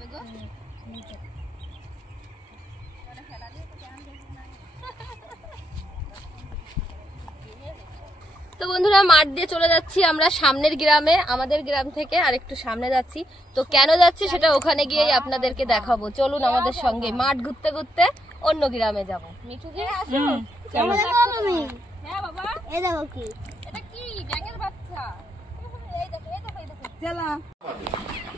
হবে গো। তো বন্ধুরা মাঠ দিয়ে চলে যাচ্ছি আমরা সামনের গ্রামে, আমাদের গ্রাম থেকে আর একটু সামনে যাচ্ছি। তো কেন যাচ্ছি সেটা ওখানে গিয়েই আপনাদেরকে দেখাবো। চলুন আমাদের সঙ্গে, মাঠ ঘুরতে ঘুরতে অন্য গ্রামে যাবো। মিঠুজি আসো। হ্যাঁ বাবা, এই দেখো কি, এটা কি ব্যাঙের বাচ্চা। এই দেখো এই দেখো এই দেখো, চলো।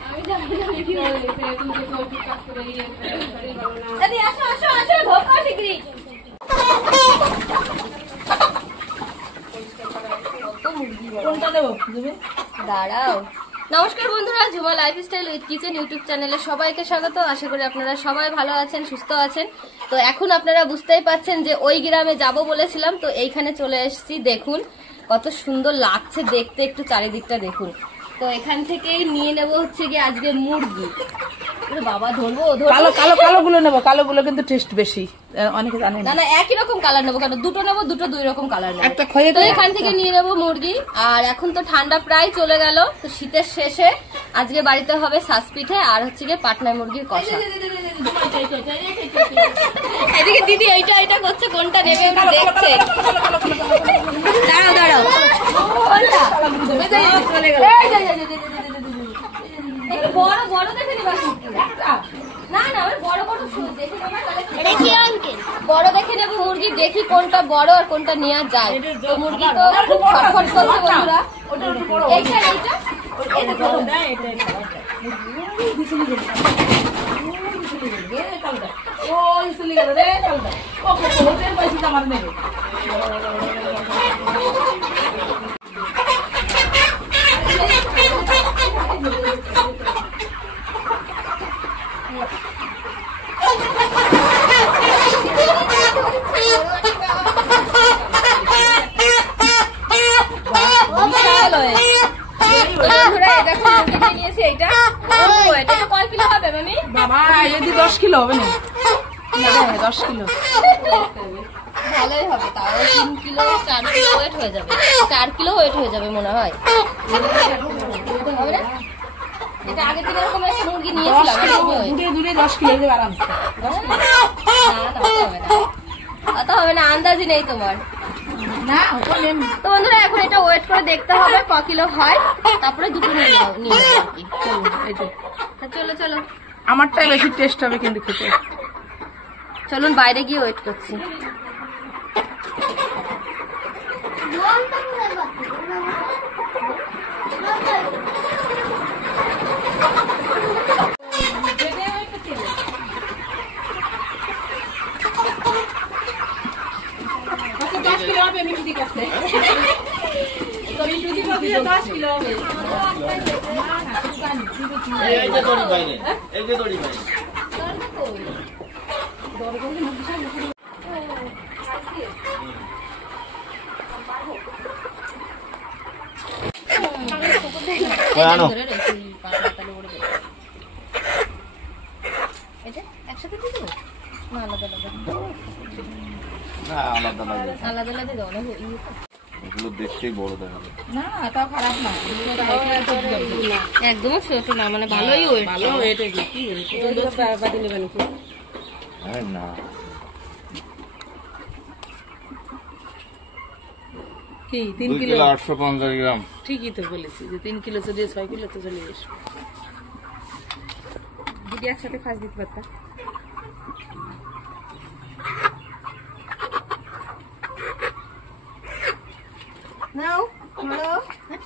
আমি জানি না কি হয়েছে, তুমি যে কোন কাজ করে এই দাদি আসো আসো আসো, ঢোকো শিগগিরই। কোনটা দেবো তুমি? দাঁড়াও। নমস্কার বন্ধুরা, Jhuma lifestyle with kitchen YouTube চ্যানেলে সবাইকে স্বাগত। আশা করি আপনারা সবাই ভালো আছেন, সুস্থ আছেন। তো এখন আপনারা বুঝতেই পারছেন যে ওই গ্রামে যাব বলেছিলাম, তো এইখানে চলে এসেছি। দেখুন কত সুন্দর লাগছে দেখতে, একটু চারিদিকটা দেখুন। তো এখান থেকেই নিয়ে নেব হচ্ছে গিয়ে আজকে মুরগি। বাবা ধরবো, কালো কালো কালো গুলো নেবো, কালো গুলো কিন্তু টেস্ট বেশি, অনেকে জানে না। না একই রকম কালার নেবো কেন, দুটো নেবো, দুটো দুই রকম কালার নেবো। একটা খয়ে তো এখান থেকে নিয়ে নেবো মুরগি। আর এখন তো ঠান্ডা প্রায় চলে গেল, তো শীতের শেষে আজকে বাড়িতে হবে সাজ পিঠে আর হচ্ছে গিয়ে পাটনা মুরগির কষা। এদিকে দিদি এইটা এইটা করছে, কোনটা নেবে দেখছে। দাঁড়াও দাঁড়াও, চলে গেল। বড় বড় দেখে নিবা, না না বড় বড় দেখে বড় দেখে নেবো মুরগি। দেখি কোনটা বড় আর কোনটা নেওয়া যায়। তো মুরগি তো খুব ছটফট করছে বন্ধুরা। এইটা $10 কিলো হবে না, 10 কিলো ভালোই হবে। তাও 3 কিলো 4 কিলো ওয়েট হয়ে যাবে, 4 কিলো ওয়েট হয়ে যাবে মনে হয়। হবে না? এটা আগে থেকে এরকম একটা মুরগি নিয়েছিলাম, দূরে 10 কিলো দেবে আরামসে। অত হবে না, আন্দাজি নেই তোমার। তো বন্ধুরা এখন এটা ওয়েট করে দেখতে হবে ক কিলো হয়, তারপরে দুটো নিয়ে চলো চলো। আমারটাই বেশি টেস্ট হবে কিন্তু খেতে। চলুন বাইরে গিয়ে ওয়েট করছি। একসাথে আলাদা আলাদা দেবো না, দেখতেই বড় দেখা যায়। না তাও খারাপ না, একদম ছোট না, মানে ভালোই ওয়েট। ভালো ওয়েট কি বাদি নেবেন না কি 3 কিলো 850 গ্রাম। ঠিকই তো বলেছি যে 3 কিলো দিয়ে 6 কিলো তো চলে আসবে। দিদি একসাথে ফাঁস দিতে পারতাম।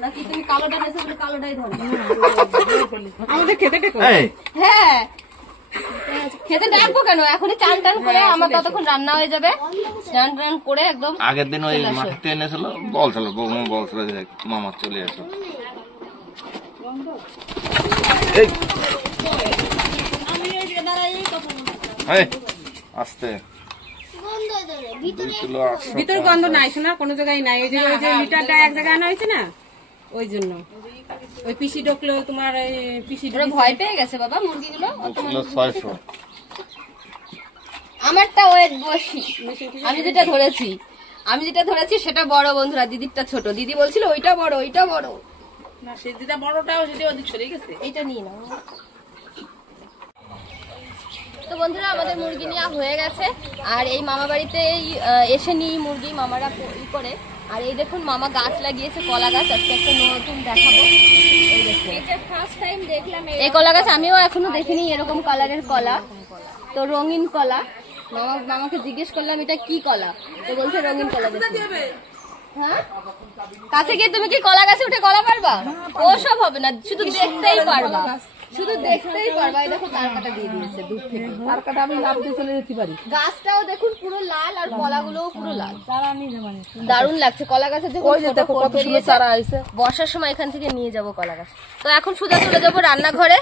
নাকি তুমি কালোটা নেছো বলে কালোটাই ধরো? আমাদের খেতে হ্যাঁ খেতে ডাকবো কেন, এখনই চান টান করে আমার ততক্ষণ রান্না হয়ে যাবে। চান টান করে একদম আগের দিন ওই মাঠে এনেছিল, বলছিল বৌমা বলছিল যে মামা চলে আসো। আস্তে ভিতর গন্ধ নাই শোনা, কোনো জায়গায় নাই। ওই যে মিটারটা এক জায়গায় আনা হয়েছে না, ওই জন্য ওই পিসি ঢুকলো তোমার, পিসি ভয় পেয়ে গেছে বাবা মুরগিগুলো। 600। আমারটা ওয়েট বেশি, আমি যেটা ধরেছি সেটা বড় বন্ধুরা, দিদিরটা ছোট। দিদি বলছিল ওইটা বড় ওইটা বড় না, সেটা বড়টাও সেটা ওদিক সরে গেছে। এইটা নিয়ে নাও। বন্ধুরা আমাদের মুরগি নেওয়া হয়ে গেছে, আর এই মামা বাড়িতে এসে নিই মুরগি মামারা করে। আর এই দেখুন মামা গাছ লাগিয়েছে, কলা গাছ, আজকে একটা নতুন দেখাবো। এই দেখুন ফার্স্ট টাইম দেখলাম এই কলা গাছ, আমিও এখনো দেখিনি এরকম কালারের কলা, তো রঙিন কলা। মামাকে জিজ্ঞেস করলাম এটা কি কলা, তো বলছে রঙিন কলা। হ্যাঁ, কাছে গিয়ে তুমি কি কলা গাছে উঠে কলা পারবা? ও সব হবে না, শুধু দেখতেই পারবা, শুধু দেখতেই পারবা। এই দেখো তার কাটা দিয়ে দিয়েছে দূর থেকে, তার কাটা আমি লাভ দিয়ে চলে যেতে পারি। গাছটাও দেখুন পুরো লাল, আর কলাগুলোও পুরো লাল, দারুণ লাগছে। কলা গাছের বর্ষার সময় এখান থেকে নিয়ে যাব কলা গাছ। তো এখন সোজা চলে যাবো রান্নাঘরে,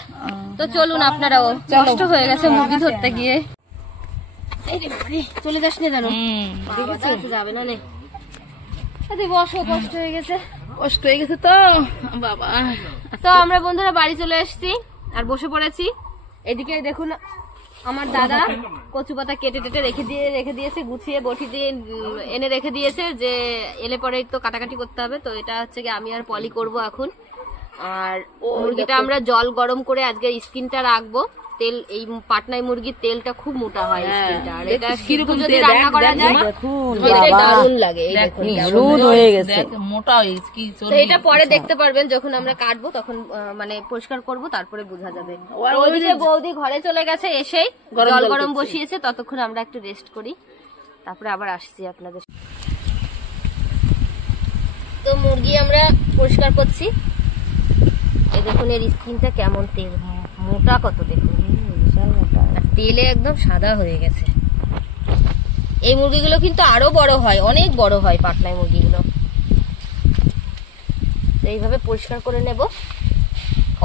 তো চলুন আপনারাও। কষ্ট হয়ে গেছে মুরগি ধরতে গিয়ে। চলে যাস নি জানো, যাবে না নে, বসো, কষ্ট হয়ে গেছে, কষ্ট হয়ে গেছে তো বাবা। তো আমরা বন্ধুরা বাড়ি চলে এসেছি আর বসে পড়েছি। এদিকে দেখুন আমার দাদা কচু পাতা কেটে টেটে রেখে দিয়েছে, গুছিয়ে বটি দিয়ে এনে রেখে দিয়েছে, যে এলে পরে তো কাটাকাটি করতে হবে। তো এটা হচ্ছে কি আমি আর পলি করব এখন। আর মুরগিটা আমরা জল গরম করে আজকে স্কিনটা রাখবো। তেল, এই পাটনাই মুরগির তেলটা খুব মোটা হয় স্কিনটা, আর এটা সিদ্ধ যদি রান্না করা যায় দারুণ লাগে। এই দেখুন মোটা হয়ে গেছে। তো এটা পরে দেখতে পারবেন যখন আমরা কাটবো, তখন মানে পরিষ্কার করব, তারপরে বোঝা যাবে। ওইদিকে বৌদি ঘরে চলে গেছে, এসেই জল গরম বসিয়েছে, ততক্ষণ আমরা একটু রেস্ট করি, তারপরে আবার আসছি আপনাদের। তো মুরগি আমরা পরিষ্কার করছি। এই দেখুন এর স্কিনটা কেমন, তেল মোটা কত, দেখুন বিশাল মোটা, তেলে একদম সাদা হয়ে গেছে। এই মুরগিগুলো কিন্তু আরো বড় হয়, অনেক বড় হয় পাটনাই মুরগিগুলো। তো এইভাবে পরিষ্কার করে নেব।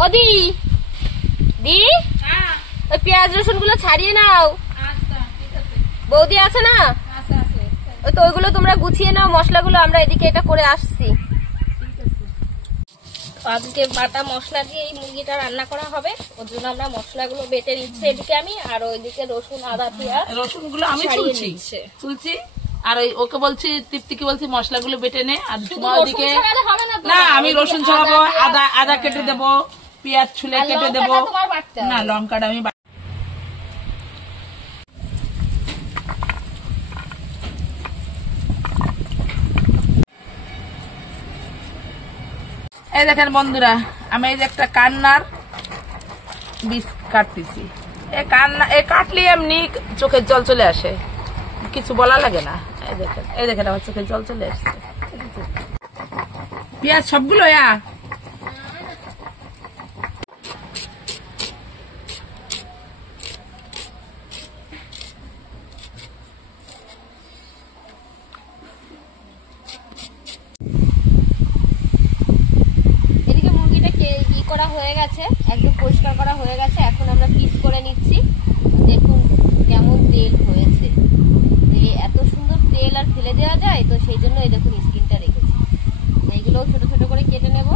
ওদি দি, ওই পেঁয়াজ রসুন গুলো ছাড়িয়ে নাও। বৌদি আছে না? ওই তো ওইগুলো তোমরা গুছিয়ে নাও, মশলাগুলো আমরা এদিকে এটা করে আসছি। আজকে বাটা মশলা দিয়ে এই মুরগিটা রান্না করা হবে, ওর জন্য আমরা মশলাগুলো বেটে নিচ্ছি এদিকে আমি, আর ওইদিকে রসুন আদা পেঁয়াজ রসুন গুলো আমি চুলছি, আর ওকে বলছি তৃপ্তিকে বলছি মশলাগুলো বেটে নে। আর তোমার ওদিকে না, আমি রসুন ছাড়াবো, আদা কেটে দেবো, পেঁয়াজ ছুলে কেটে দেবো। না, লঙ্কাটা আমি এই দেখেন বন্ধুরা, আমি এই যে একটা কান্নার বীজ কাটতেছি। এই কাটলে এমনি চোখের জল চলে আসে, কিছু বলা লাগে না। এই দেখেন আমার চোখের জল চলে আসছে। পেঁয়াজ সবগুলো করা হয়ে গেছে, একদম পরিষ্কার করা হয়ে গেছে। এখন আমরা পিস করে নিচ্ছি। দেখুন কেমন তেল হয়েছে, এত সুন্দর তেল আর ফেলে দেওয়া যায়, তো সেই জন্য এই দেখুন স্কিনটা রেখেছি। এইগুলো ছোট ছোট করে কেটে নেব।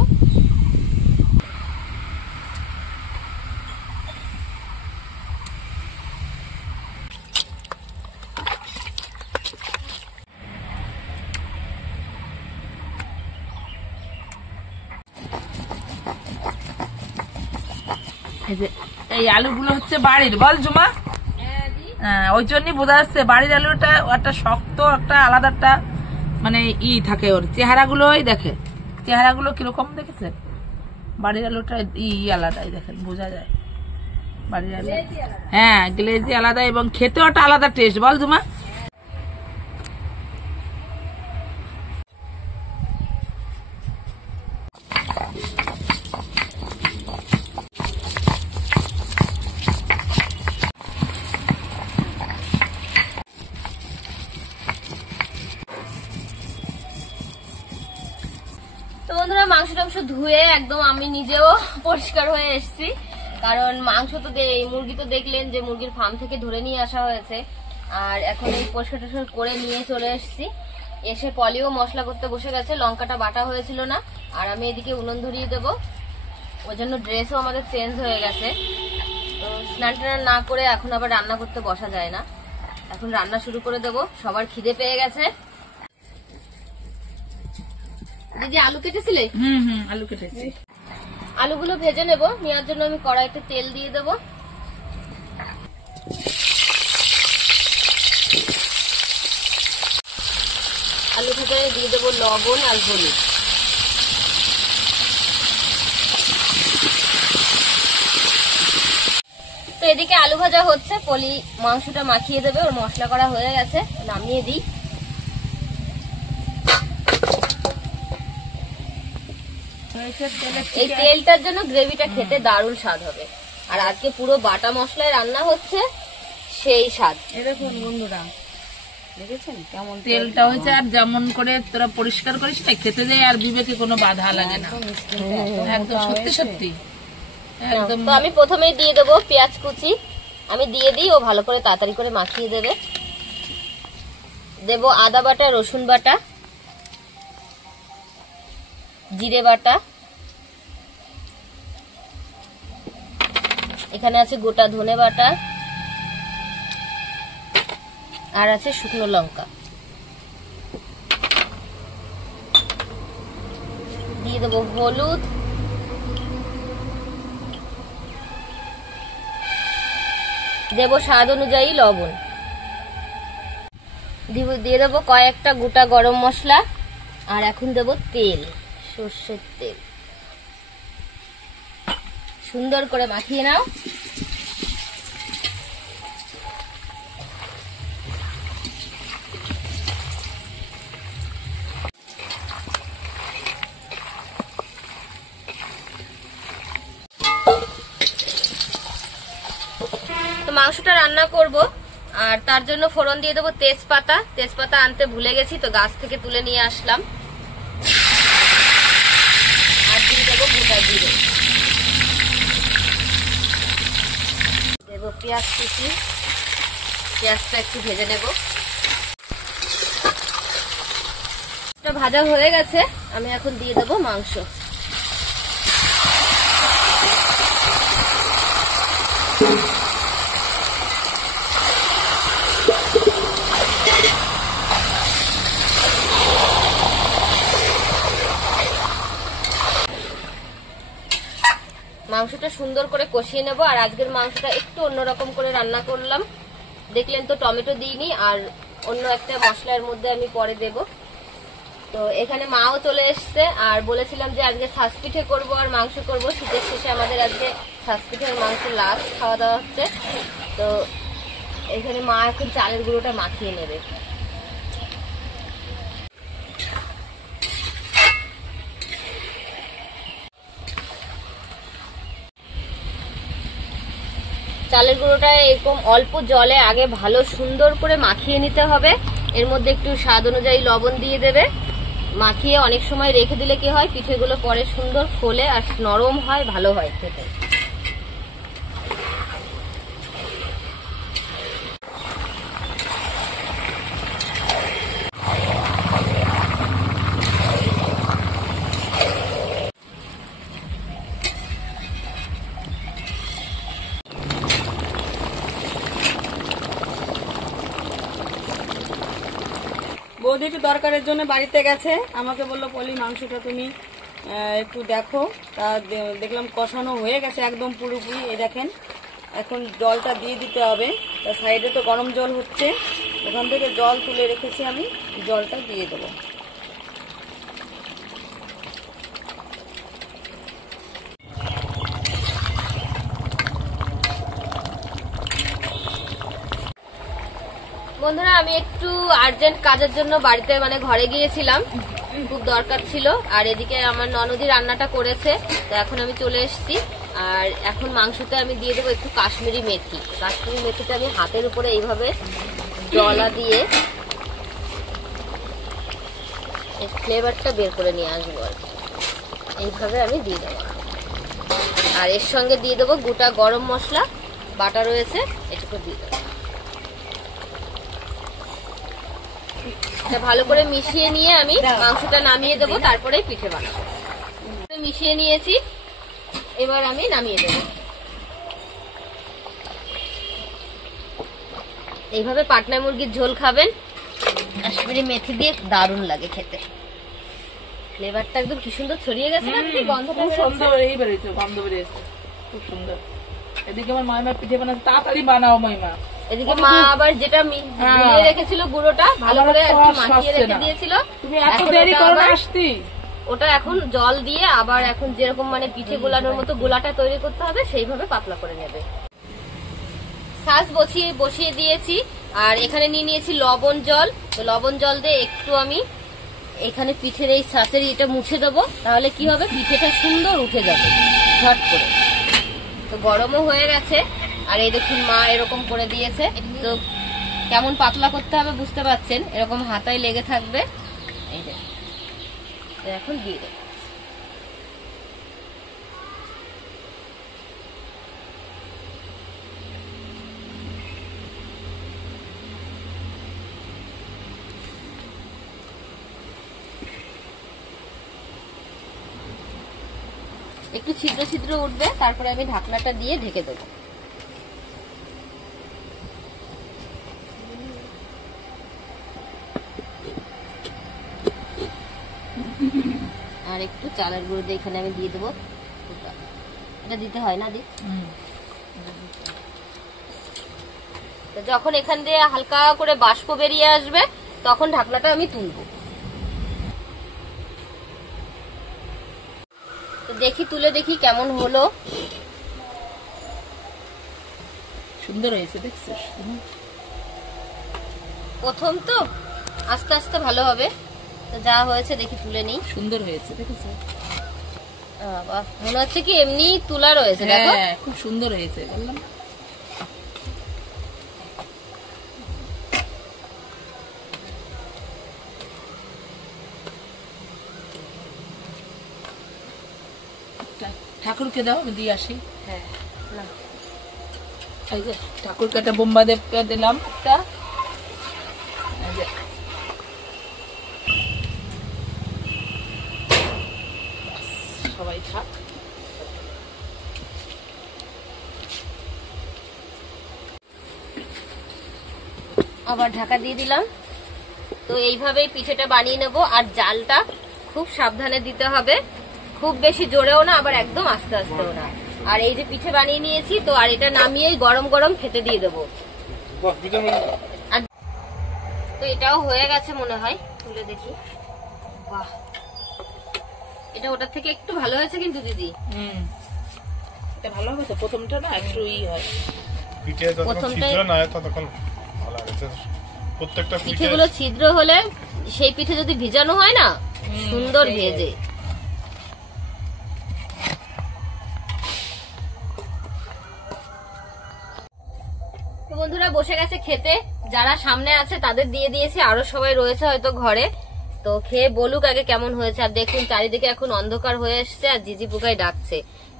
এই আলুগুলো হচ্ছে বাড়ির, বল জুমা? হ্যাঁ, ওই জন্যই বোঝা যাচ্ছে বাড়ির আলুটা একটা শক্ত, একটা আলাদা একটা মানে থাকে ওর চেহারাগুলোই। দেখে চেহারাগুলো কিরকম দেখেছে, বাড়ির আলুটা আলাদাই দেখেন, বোঝা যায় বাড়ির আলু। হ্যাঁ, গ্লেজি আলাদা এবং খেতেও একটা আলাদা টেস্ট, বল জুমা? বন্ধুরা মাংস টাংস ধুয়ে একদম আমি নিজেও পরিষ্কার হয়ে এসেছি, কারণ মাংস তো মুরগি তো দেখলেন যে মুরগির ফার্ম থেকে ধরে নিয়ে আসা হয়েছে। আর এখন এই পরিষ্কার টরিষ্কার করে নিয়ে চলে এসেছি। এসে পলিও মশলা করতে বসে গেছে, লঙ্কাটা বাটা হয়েছিল না, আর আমি এদিকে উনুন ধরিয়ে দেবো। ওই জন্য ড্রেসও আমাদের চেঞ্জ হয়ে গেছে। তো স্নান টান না করে এখন আবার রান্না করতে বসা যায় না, এখন রান্না শুরু করে দেবো। সবার খিদে পেয়ে গেছে। দিদি আলু কেটেছিলে? আলু কেটেছি। আলুগুলো ভেজে নেবো, নেওয়ার জন্য আমি কড়াইতে তেল দিয়ে দেবো। মধ্যে দিয়ে দেবো লবণ আর হলুদ। তো এদিকে আলু ভাজা হচ্ছে, পলি মাংসটা মাখিয়ে দেবে, ওর মশলা করা হয়ে গেছে, নামিয়ে দিই। এই তেলটার জন্য গ্রেভিটা খেতে দারুণ স্বাদ হবে। আর আজকে পুরো বাটা মশলায় রান্না হচ্ছে, সেই স্বাদ। দেখুন বন্ধুরা, দেখেছেন কেমন তেলটা হয়েছে, আর যেমন করে তোরা পরিষ্কার করিস না, খেতে যায় আর বিবেকে কোনো বাধা লাগে না, একদম সত্যি সত্যি একদম। তো আমি প্রথমেই দিয়ে দেবো পেঁয়াজ কুচি, আমি দিয়ে দিই, ও ভালো করে তাড়াতাড়ি করে মাখিয়ে দেবে। দেবো আদা বাটা, রসুন বাটা, জিরে বাটা, এখানে আছে গোটা ধনে বাটা, আর আছে শুকনো লঙ্কা। দিয়ে দেবো হলুদ, দেবো স্বাদ অনুযায়ী লবণ, দিয়ে দেবো কয়েকটা গোটা গরম মশলা, আর এখন দেবো তেল, সর্ষের তেল। সুন্দর করে মাখিয়ে নাও। তো মাংসটা রান্না করব, আর তার জন্য ফোড়ন দিয়ে দেবো তেজপাতা। তেজপাতা আনতে ভুলে গেছি, তো গাছ থেকে তুলে নিয়ে আসলাম। আর দিয়ে দেবো গোটা জিরে, দেবো পেঁয়াজ কুচি, পেঁয়াজটা একটু ভেজে নেব। ভাজা হয়ে গেছে, আমি এখন দিয়ে দেবো মাংস। মাংসটা সুন্দর করে কষিয়ে নেব। আর আজকের মাংসটা একটু অন্যরকম করে রান্না করলাম, দেখলেন তো টমেটো দিইনি, আর অন্য একটা মশলার মধ্যে আমি পরে দেব। তো এখানে মাও চলে এসছে, আর বলেছিলাম যে আজকে ছাঁচ পিঠে করবো আর মাংস করবো। শীতের শেষে আমাদের আজকে ছাঁচ পিঠে আর মাংস লাস্ট খাওয়া দাওয়া হচ্ছে। তো এখানে মা এখন চালের গুঁড়োটা মাখিয়ে নেবে। চালের গুঁড়োটা এরকম অল্প জলে আগে ভালো সুন্দর করে মাখিয়ে নিতে হবে। এর মধ্যে একটু স্বাদ অনুযায়ী লবণ দিয়ে দেবে। মাখিয়ে অনেক সময় রেখে দিলে কি হয়, পিঠেগুলো পরে সুন্দর ফোলে আর নরম হয়, ভালো হয় খেতে। বৌদি একটু দরকারের জন্য বাড়িতে গেছে, আমাকে বললো পলি মাংসটা তুমি একটু দেখো। তা দেখলাম কষানো হয়ে গেছে একদম পুরোপুরি। এই দেখেন, এখন জলটা দিয়ে দিতে হবে। তা সাইডে তো গরম জল হচ্ছে, ওখান থেকে জল তুলে রেখেছি আমি, জলটা দিয়ে দেবো। বন্ধুরা, আমি একটু আর্জেন্ট কাজের জন্য বাড়িতে ঘরে গিয়েছিলাম, খুব দরকার ছিল। আর এদিকে আমার ননদি রান্নাটা করেছে, তো এখন আমি চলে এসেছি। আর এখন মাংসতে আমি দিয়ে দেবো একটু কাশ্মীরি মেথি। কাশ্মীরি মেথিটা আমি হাতের উপরে এইভাবে জলা দিয়ে এই ফ্লেভারটা বের করে নিয়ে আসবো আর কি। এইভাবে আমি দিয়ে দেবো। আর এর সঙ্গে দিয়ে দেবো গোটা গরম মশলা বাটা রয়েছে, এটুকু দিয়ে দেবো। ভালো করে মিশিয়ে নিয়ে আমি মাংসটা নামিয়ে দেবো, তারপরে পিঠে বানাবো। মিশিয়ে নিয়েছি, এবার আমি নামিয়ে দেবো। এইভাবে পাটনা মুরগির ঝোল খাবেন, কাশ্মীরি মেথি দিয়ে দারুণ লাগে খেতে। ফ্লেভারটা একদম কি সুন্দর ছড়িয়ে গেছে না, গন্ধটা সুন্দর এই বেরিয়েছে, গন্ধ বেরিয়েছে খুব সুন্দর। এদিকে আমার মাইমা পিঠে বানাচ্ছে, তাড়াতাড়ি বানাও মাইমা। এদিকে মা আবার যেটা মিলিয়ে রেখেছিল গুঁড়োটা ভালো করে একটু মাখিয়ে রেখে দিয়েছিল, তুমি এত দেরি করো না আসতে। ওটা এখন জল দিয়ে আবার এখন যেরকম মানে পিঠে গোলানোর মতো গোলাটা তৈরি করতে হবে সেইভাবে পাতলা করে নেবে। শাঁস বসিয়ে দিয়েছি আর এখানে নিয়ে নিয়েছি লবণ জল। তো লবণ জল দিয়ে একটু আমি এখানে পিঠের এই শাঁসের এটা মুছে দেবো, তাহলে কি হবে পিঠেটা সুন্দর উঠে যাবে ঝট করে। তো গরমও হয়ে গেছে আর এই দেখুন মা এরকম করে দিয়েছে। তো কেমন পাতলা করতে হবে বুঝতে পারছেন, এরকম হাতায় লেগে থাকবে। এই যে এখন দিয়ে দেবো। একটু ছিদ্র ছিদ্র উঠবে, তারপরে আমি ঢাকনাটা দিয়ে ঢেকে দেবো। আর একটু চালের গুঁড়ো দিয়ে এখানে আমি দিয়ে দেবো। এটা দিতে হয় না দি? তো যখন এখান দিয়ে হালকা করে বাষ্প বেরিয়ে আসবে তখন ঢাকনাটা আমি তুলবো। তো দেখি তুলে দেখি কেমন হলো। সুন্দর হয়েছে দেখছিস? প্রথম তো আস্তে আস্তে ভালো হবে। তো যা হয়েছে দেখি তুলে নেই। সুন্দর হয়েছে দেখেছো? বাহ, মনে হচ্ছে কি এমনি তুলা রয়েছে। দেখো খুব সুন্দর হয়েছে বললাম। ঠাকুরকে দাও, আমি দিয়ে আসি। হ্যাঁ না এই যে ঠাকুরকে একটা বোম্বাদেবকে দিলাম একটা। এই যে সবাই খাক। আবার ঢাকা দিয়ে দিলাম। তো এইভাবেই পিঠেটা বানিয়ে নেব। আর জালটা খুব সাবধানে দিতে হবে, খুব বেশি জোরেও না আবার একদম আস্তে আস্তেও না। আর এই যে পিঠে বানিয়ে নিয়েছি তো, আর এটা নামিয়েই গরম গরম খেতে দিয়ে দেবো। তো এটাও হয়ে গেছে মনে হয়, তুলে দেখি। বাহ, এটা ওটার থেকে একটু ভালো হয়েছে কিন্তু দিদি। এটা ভালো হবে তো, প্রথমটা না একটু হয়। পিঠে যতক্ষণ ছিদ্র না হয় ততক্ষণ ভালো লাগে। প্রত্যেকটা পিঠেগুলো ছিদ্র হলে সেই পিঠে যদি ভিজানো হয় না সুন্দর ভেজে। বন্ধুরা বসে গেছে খেতে, যারা সামনে আছে তাদের দিয়ে দিয়েছি, আরো সবাই রয়েছে হয়তো ঘরে। তো খেয়ে বলুক আগে কেমন হয়েছে। আর দেখুন চারিদিকে এখন অন্ধকার হয়ে এসছে আর ঝিঝি পোকায় ডাকছে।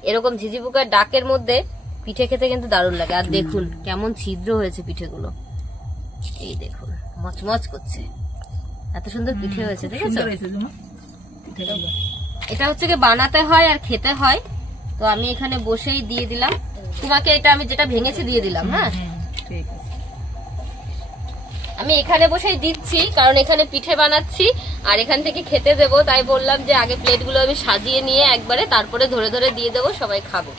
এরকম ঝিঝি পোকার ডাকের মধ্যে পিঠে খেতে কিন্তু দারুণ লাগে। আর দেখুন কেমন ছিদ্র হয়েছে পিঠেগুলো, এই দেখুন মচমচ করছে। এত সুন্দর পিঠে হয়েছে দেখেছো? এটা হচ্ছে কি বানাতে হয় আর খেতে হয়। তো আমি এখানে বসেই দিয়ে দিলাম তোমাকে, এটা আমি যেটা ভেঙেছি দিয়ে দিলাম। হ্যাঁ ঠিক আছে, আমি এখানে বসেই দিচ্ছি কারণ এখানে পিঠে বানাচ্ছি আর এখান থেকে খেতে দেবো, তাই বললাম যে আগে প্লেটগুলো আমি সাজিয়ে নিয়ে একবারে তারপরে ধরে ধরে দিয়ে দেবো, সবাই খাবো।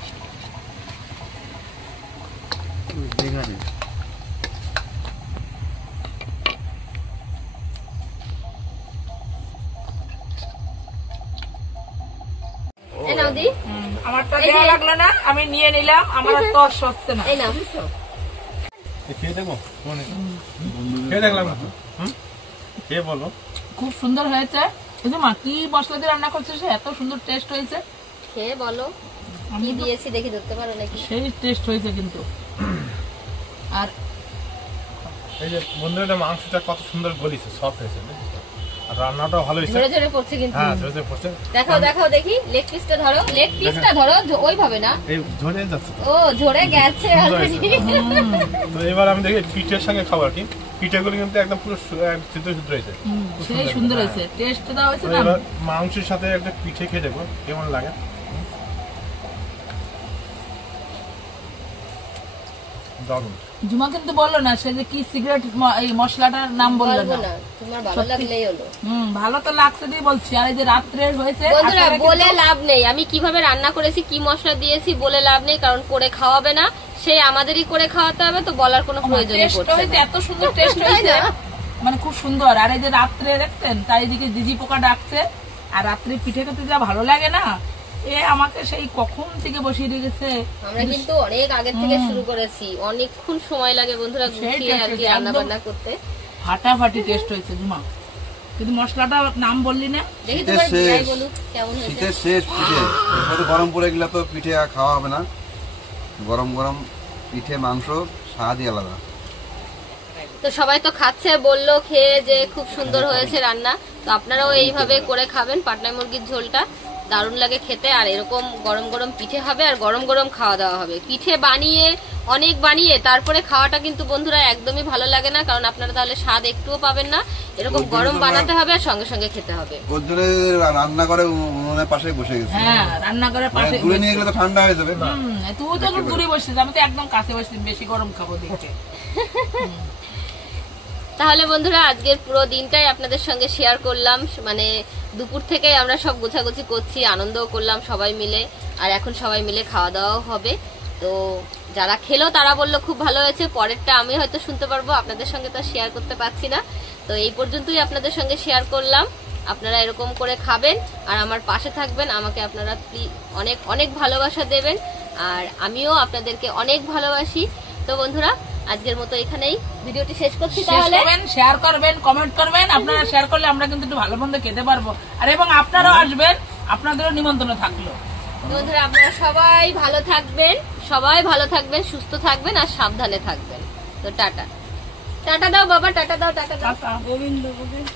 আমারটা দেওয়া লাগলো না, আমি নিয়ে নিলাম। আমার তর সচ্ছে না। এই নাও, খেয়ে দেখবো, খেয়ে দেখলাম খেয়ে বলো। খুব সুন্দর হয়েছে। এই যে মা কি মশলা দিয়ে রান্না করছিস, এত সুন্দর টেস্ট হয়েছে। খেয়ে বলো আমি দিয়েছি, দেখি ধরতে পারো নাকি। সেই টেস্ট হয়েছে কিন্তু। আর এই যে বন্ধুরা মাংসটা কত সুন্দর গলিছে, সফট হয়েছে, আর রান্নাটাও ভালো হয়েছে। ঝরে ঝরে পড়ছে কিন্তু। হ্যাঁ ঝরে ঝরে পড়ছে। দেখাও দেখাও দেখি, লেগ পিসটা ধরো, লেগ পিসটা ধরো, ওইভাবে না। এই ঝরে যাচ্ছে তো। ও ঝরে গেছে অলরেডি। তো এবার আমি দেখি পিঠের সঙ্গে খাবো আর কি। পিঠেগুলো কিন্তু একদম পুরো ছিদ্র ছিদ্র হয়েছে, সেই সুন্দর হয়েছে, টেস্ট দাও হয়েছে না। এবার মাংসের সাথে একটা পিঠে খেয়ে দেখবো কেমন লাগে। দারুণ। জুমা কিন্তু বললো না সে যে কি সিগারেট এই মশলাটার নাম বললো বলবো না। না, তোমার ভালো লাগলেই হলো। ভালো তো লাগছে দিয়ে বলছি। আর এই যে রাত্রে হয়েছে বন্ধুরা আসলে বলে লাভ নেই, আমি কিভাবে রান্না করেছি কি মশলা দিয়েছি বলে লাভ নেই, কারণ করে খাওয়াবে না, সে আমাদেরই করে খাওয়াতে হবে, তো বলার কোনো প্রয়োজনই টেস্ট পড়ছে হয়েছে, না। এত সুন্দর টেস্ট হয়েছে, মানে খুব সুন্দর। আর এই যে রাত্রে দেখছেন চারিদিকে জিজি পোকা ডাকছে, আর রাত্রে পিঠে খেতে যা ভালো লাগে না, এ আমাকে সেই কখন থেকে বসিয়ে রেখেছে। আমরা কিন্তু অনেক আগে থেকে শুরু করেছি, অনেকক্ষণ সময় লাগে বন্ধুরা গুছিয়ে আর কি রান্না বান্না করতে। ফাটাফাটি টেস্ট হয়েছে জুমা, কিন্তু মশলাটা নাম বললি না। দেখি তোমার বিয়াই বলুক কেমন হয়েছে। শীতের শেষ পিঠে, এরপরে গরম পড়ে গেলে তো পিঠে আর খাওয়া হবে না। গরম গরম পিঠে মাংস স্বাদই আলাদা। তো সবাই তো খাচ্ছে, বললো খেয়ে যে খুব সুন্দর হয়েছে রান্না, তো আপনারাও এইভাবে করে খাবেন। পাটনা মুরগির ঝোলটা দারুণ লাগে খেতে, আর এরকম গরম গরম পিঠে হবে আর গরম গরম খাওয়া দাওয়া হবে। পিঠে বানিয়ে অনেক বানিয়ে তারপরে খাওয়াটা কিন্তু বন্ধুরা একদমই ভালো লাগে না, কারণ আপনারা তাহলে স্বাদ একটুও পাবেন না। এরকম গরম বানাতে হবে আর সঙ্গে সঙ্গে খেতে হবে। ওর জন্য রান্না করে উনুনের পাশে বসে গেছি, হ্যাঁ, রান্নাঘরের মানে পাশে। দূরে নিয়ে গেলে তো ঠান্ডা হয়ে যাবে। তুই তো দূরে বসছিস, আমি তো একদম কাছে বসছি, বেশি গরম খাবো দেখে। তাহলে বন্ধুরা আজকের পুরো দিনটাই আপনাদের সঙ্গে শেয়ার করলাম, মানে দুপুর থেকে আমরা সব গোছাগুছি করছি, আনন্দও করলাম সবাই মিলে, আর এখন সবাই মিলে খাওয়া দাওয়াও হবে। তো যারা খেলো তারা বললো খুব ভালো হয়েছে, পরেরটা আমি হয়তো শুনতে পারবো, আপনাদের সঙ্গে তো শেয়ার করতে পারছি না। তো এই পর্যন্তই আপনাদের সঙ্গে শেয়ার করলাম। আপনারা এরকম করে খাবেন আর আমার পাশে থাকবেন, আমাকে আপনারা অনেক অনেক ভালোবাসা দেবেন, আর আমিও আপনাদেরকে অনেক ভালোবাসি। তো বন্ধুরা আজকের মতো এখানেই ভিডিওটি শেষ করছি। তাহলে শেয়ার করবেন, কমেন্ট করবেন। আপনারা শেয়ার করলে আমরা কিন্তু একটু ভালো মন্দ খেতে পারবো, আর এবং আপনারাও আসবেন, আপনাদেরও নিমন্ত্রণ থাকলো। বন্ধুরা আপনারা সবাই ভালো থাকবেন, সবাই ভালো থাকবেন, সুস্থ থাকবেন আর সাবধানে থাকবেন। তো টাটা, টাটা দাও বাবা, টাটা দাও, টাটা দাও। টাটা। গোবিন্দ গোবিন্দ।